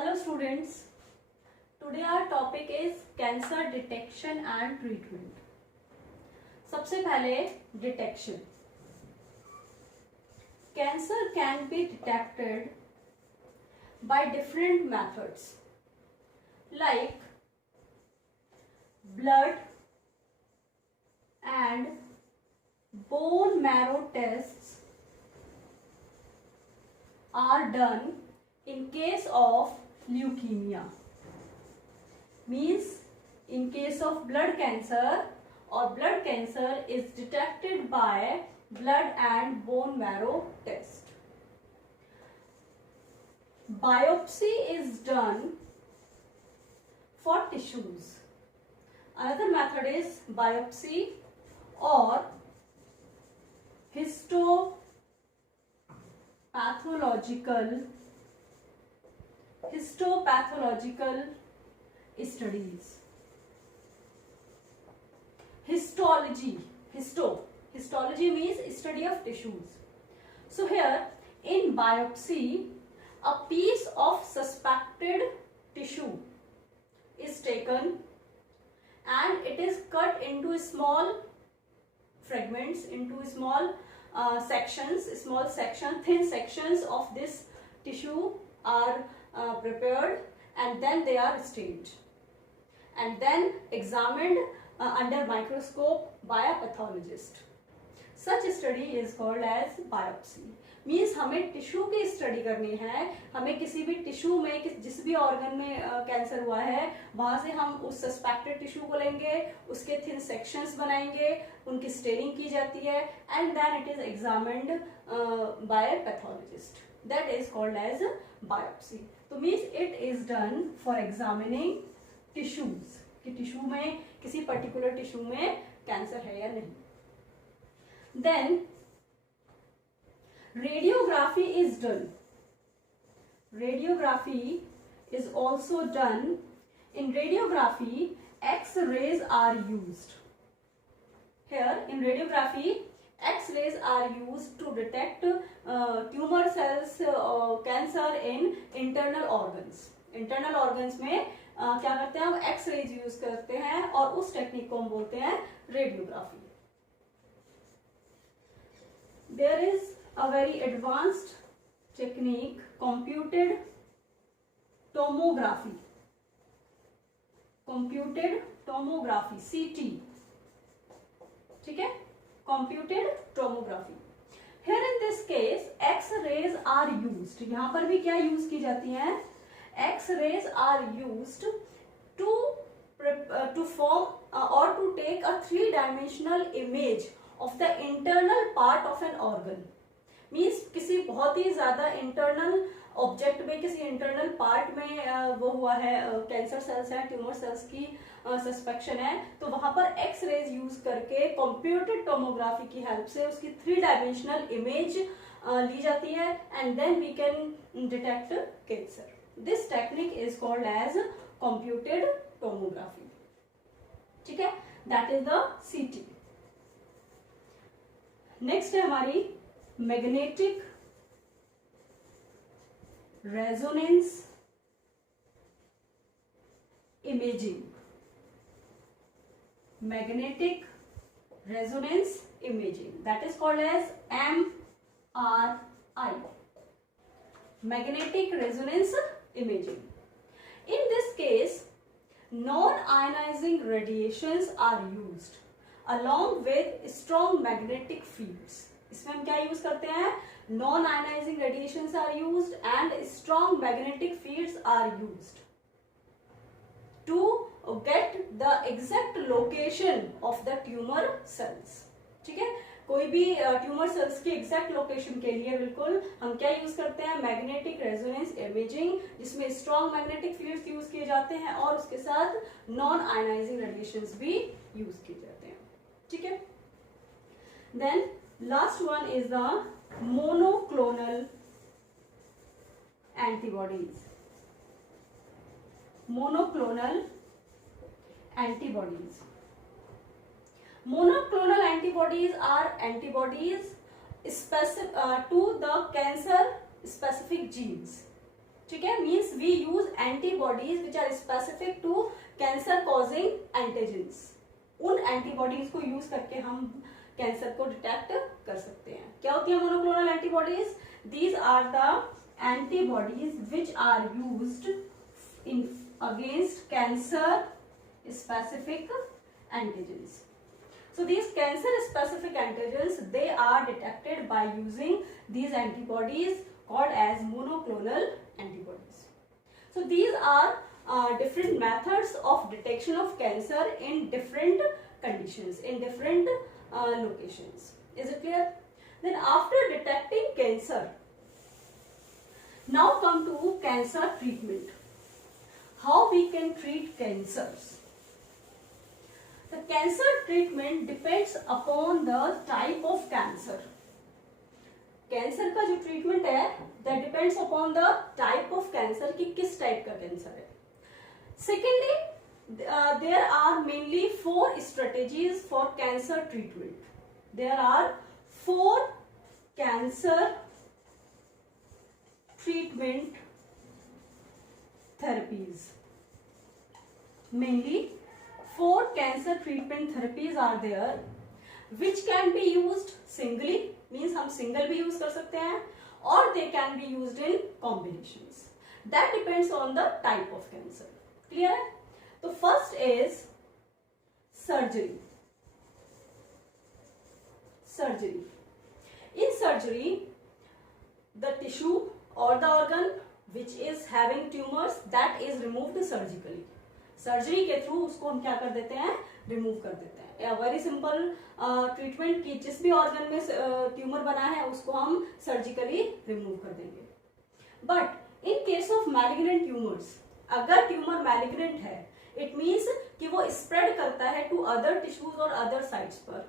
Hello students, today our topic is cancer detection and treatment. सबसे पहले detection. Cancer can be detected by different methods like blood and bone marrow tests are done in case of leukemia. Means in case of blood cancer or blood cancer is detected by blood and bone marrow test. Biopsy is done for tissues. Another method is biopsy or histopathological studies. Histology means study of tissues. So here in biopsy, a piece of suspected tissue is taken and it is cut into small fragments, into small sections, thin sections of this tissue are prepared and then they are stained and then examined under microscope by a pathologist. Such study is called as biopsy. Means हमें टिश्यू की स्टडी करनी है, हमें किसी भी टिश्यू में जिस भी ऑर्गन में कैंसर हुआ है वहां से हम उस सस्पेक्टेड टिश्यू को लेंगे, उसके थिन सेक्शंस बनाएंगे, उनकी स्टेनिंग की जाती है and then it is examined by pathologist. That is called as biopsy. तो means it is done for examining tissues कि टिश्यू में किसी पर्टिकुलर टिश्यू में कैंसर है या नहीं. Then radiography is done. Radiography is also done. In radiography, X-rays are used. Here in radiography, X-rays are used to detect tumor cells, cancer in internal organs. Internal organs में क्या करते हैं हम X-rays use करते हैं और उस टेक्निक को हम बोलते हैं radiography. There is a very advanced technique, computed tomography, CT. ठीक है, computed tomography. Here in this case, X-rays are used. यहाँ पर भी क्या यूज की जाती हैं? X-rays are used to form or to take a three-dimensional image of the internal part of an organ. Means किसी बहुत ही ज्यादा इंटरनल ऑब्जेक्ट में, किसी इंटरनल पार्ट में वो हुआ है, कैंसर सेल्स है, ट्यूमर सेल्स की सस्पेक्शन है, तो वहां पर एक्स रेज यूज करके कंप्यूटेड टोमोग्राफी की हेल्प से उसकी थ्री डायमेंशनल इमेज ली जाती है and then we can detect cancer. This technique is called as computed tomography. ठीक है, that is the CT. Next है हमारी magnetic resonance imaging. Magnetic resonance imaging, that is called as MRI. Magnetic resonance imaging. In this case, non-ionizing radiations are used along with strong magnetic fields. इसमें हम क्या use करते हैं? Non ionising radiations are used and strong magnetic fields are used to get the exact location of the tumour cells. ठीक है, कोई भी tumour cells की एग्जैक्ट लोकेशन के लिए बिल्कुल हम क्या यूज करते हैं? मैग्नेटिक रेजोनेंस इमेजिंग, जिसमें स्ट्रॉन्ग मैग्नेटिक फील्ड्स यूज किए जाते हैं और उसके साथ नॉन आयनाइजिंग रेडिएशंस भी यूज किए जाते हैं. ठीक है, then last one is the monoclonal antibodies. Monoclonal antibodies. Monoclonal antibodies are antibodies specific to the cancer specific genes. ठीक है, means we use antibodies which are specific to cancer causing antigens. उन antibodies को use करके हम कैंसर को डिटेक्ट कर सकते हैं। क्या होती है monoclonal antibodies? These are the antibodies which are used in against cancer specific antigens. So these cancer specific antigens, they are detected by using these antibodies called as monoclonal antibodies. So these are different methods of detection of cancer in different conditions, in different locations. Is it clear? Then after detecting cancer, now come to cancer treatment. How we can treat cancers? The cancer treatment depends upon the type of cancer. Cancer का जो ट्रीटमेंट है that depends upon the type of cancer कि किस टाइप का कैंसर है. Secondly, there are mainly 4 strategies for cancer treatment. There are 4 cancer treatment therapies. Mainly 4 cancer treatment therapies are there which can be used singly, means हम single भी use कर सकते हैं, or they can be used in combinations. That depends on the type of cancer. Clear है? तो first is surgery. Surgery. In surgery, the tissue or the organ which is having tumors, that is removed surgically. Surgery के थ्रू उसको हम क्या कर देते हैं? रिमूव कर देते हैं. वेरी सिंपल ट्रीटमेंट की जिस भी ऑर्गन में ट्यूमर बना है उसको हम सर्जिकली रिमूव कर देंगे. But in case of malignant tumours, अगर ट्यूमर मैलिग्नेंट है, इट मीन्स कि वो स्प्रेड करता है टू अदर टिश्यूज और अदर साइट्स पर,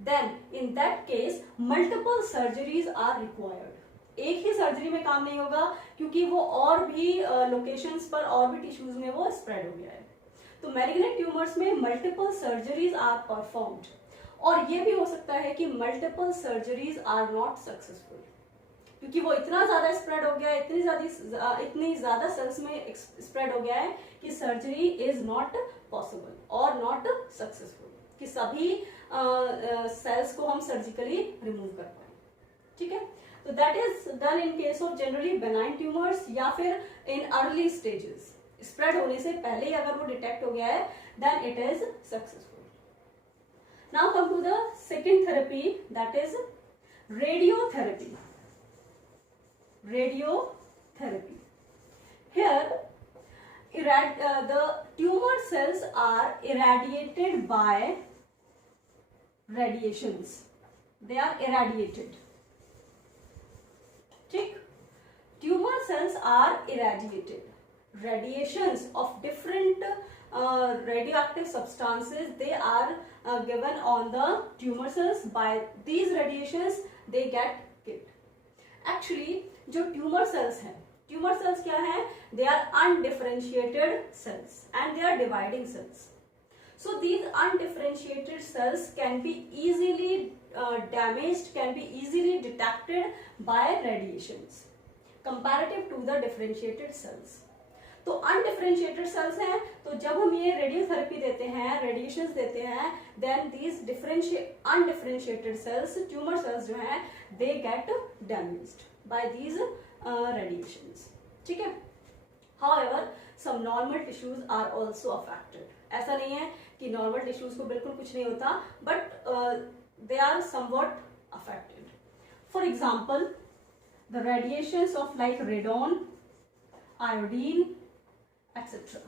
then in that case multiple surgeries are required. एक ही सर्जरी में काम नहीं होगा क्योंकि वो और भी लोकेशंस पर और भी टिश्यूज में वो स्प्रेड हो गया है. तो मैलिग्नेंट ट्यूमर्स में मल्टीपल सर्जरीज आर परफॉर्म्ड, और ये भी हो सकता है कि multiple surgeries are not successful क्योंकि वो इतना ज्यादा स्प्रेड हो गया है, इतनी ज्यादा सेल्स में स्प्रेड हो गया है कि सर्जरी इज नॉट पॉसिबल और नॉट सक्सेसफुल, कि सभी सेल्स को हम सर्जिकली रिमूव कर पाए. ठीक है, तो that is done in case of generally benign tumours या फिर इन अर्ली स्टेजेस. स्प्रेड होने से पहले ही अगर वो डिटेक्ट हो गया है then it is successful. Now come to the second therapy, that is radiotherapy. Radiotherapy. Here, the tumor cells are irradiated by radiations. They are irradiated. ठीक? Tumor cells are irradiated. Radiations of different radioactive substances, they are given on the tumor cells. By these radiations, they get killed. Actually, जो tumour cells हैं, tumour cells क्या है? They are undifferentiated cells and they are dividing cells. So these undifferentiated cells can be easily damaged, can be easily detected by radiations comparative to the differentiated cells. तो undifferentiated cells हैं, तो जब हम ये रेडियोथेरेपी देते हैं, रेडिएशंस देते हैं, then these undifferentiated cells, tumour cells जो हैं, they get damaged by these radiations. ठीक है. However, some normal tissues are also affected. ऐसा नहीं है कि नॉर्मल टिश्यूज को बिल्कुल कुछ नहीं होता, but they are somewhat affected. For example, the radiations of like radon, iodine etcetera,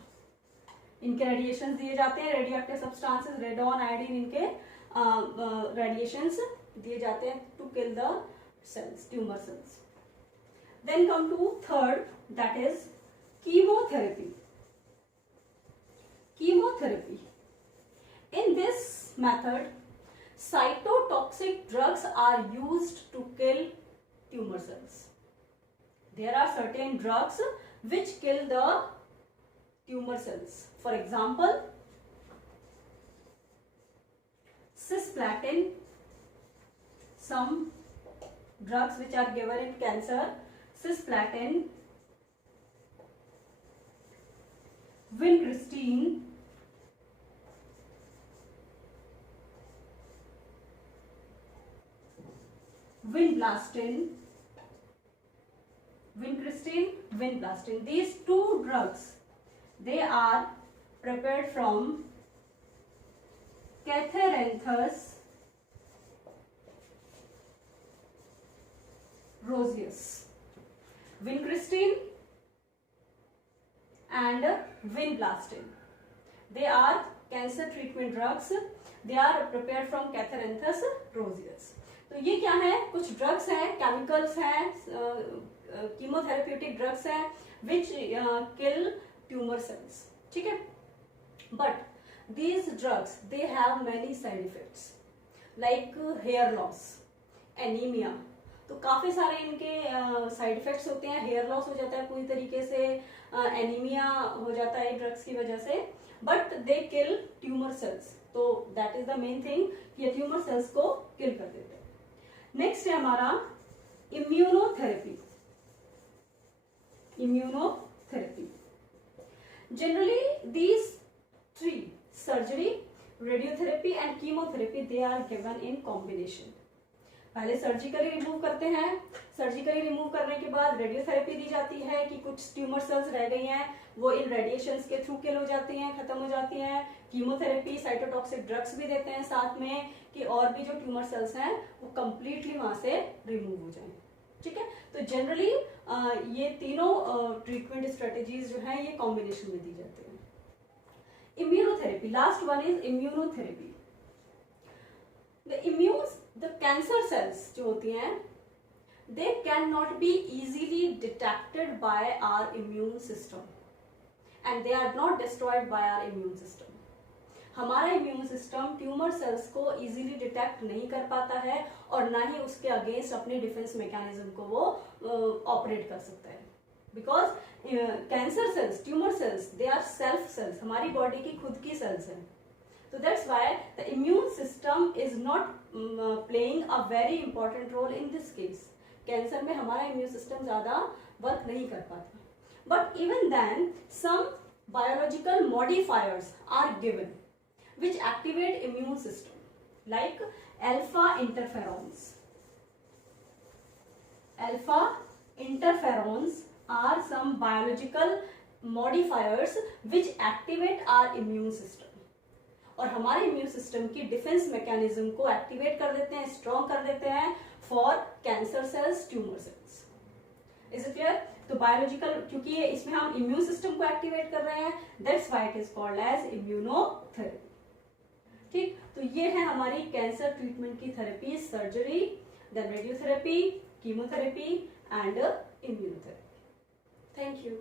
इनके रेडिएशन दिए जाते हैं. रेडियोएक्टिव सब्सटेंसेस रेडॉन, आयोडीन, इनके रेडिएशंस दिए जाते हैं to kill the cells, tumor cells. Then come to third, that is chemotherapy. Chemotherapy. In this method, cytotoxic drugs are used to kill tumor cells. There are certain drugs which kill the tumor cells. For example, cisplatin, some drugs which are given in cancer, cisplatin, vincristine, vinblastine. These two drugs, they are prepared from Catharanthus roseus. Vincristine and vinblastine, they are cancer treatment drugs. They are prepared from Catharanthus roseus. तो ये क्या है, कुछ ड्रग्स हैं, केमिकल्स हैं, chemotherapeutic drugs हैं विच किल tumour cells. ठीक है, but these drugs, they have many side effects like hair loss, anemia. तो काफी सारे इनके साइड इफेक्ट्स होते हैं. हेयर लॉस हो जाता है पूरी तरीके से, एनीमिया हो जाता है ड्रग्स की वजह से, but they kill tumour cells. तो that is the main thing, ये ट्यूमर सेल्स को किल कर देते हैं. नेक्स्ट है हमारा immunotherapy. Generally these three, surgery, radiotherapy and chemotherapy, they are given in combination. पहले सर्जिकली रिमूव करते हैं. सर्जिकली रिमूव करने के बाद रेडियोथेरेपी दी जाती है कि कुछ ट्यूमर सेल्स रह गई हैं वो इन रेडिएशंस के थ्रू किल हो जाती हैं, खत्म हो जाती हैं. कीमोथेरेपी, साइटोटॉक्सिक ड्रग्स भी देते हैं साथ में कि और भी जो ट्यूमर सेल्स हैं वो कंप्लीटली वहां से रिमूव हो जाएं. ठीक है, तो जनरली ये तीनों ट्रीटमेंट स्ट्रेटेजीज जो हैं ये कॉम्बिनेशन में दी जाती है. Immunotherapy, last one is immunotherapy. the cancer cells जो होती हैं, they cannot be easily detected by our immune system and they are not destroyed by our immune system. हमारा इम्यून सिस्टम ट्यूमर सेल्स को इजीली डिटेक्ट नहीं कर पाता है और ना ही उसके अगेंस्ट अपने डिफेंस मैकेनिज्म को वो ऑपरेट कर सकता है. Because cancer cells, tumour cells, they are self cells, हमारी बॉडी की खुद की सेल्स हैं. So that's why the immune system is not playing a very important role in this case. Cancer में हमारा इम्यून सिस्टम ज्यादा वर्क नहीं कर पाता. But even then, some biological modifiers are given which activate immune system, like alpha interferons. Alpha interferons are some biological modifiers which activate our immune system. और हमारे immune system की defence mechanism को एक्टिवेट कर देते हैं, स्ट्रॉन्ग कर देते हैं for cancer cells, tumour sales. Is it clear? तो बायोलॉजिकल, क्योंकि ये इसमें हम इम्यून सिस्टम को एक्टिवेट कर रहे हैं, that's why it is called as immunotherapy. ठीक, तो ये है हमारी कैंसर ट्रीटमेंट की therapy, surgery, then radiotherapy, chemotherapy and immunotherapy. Thank you.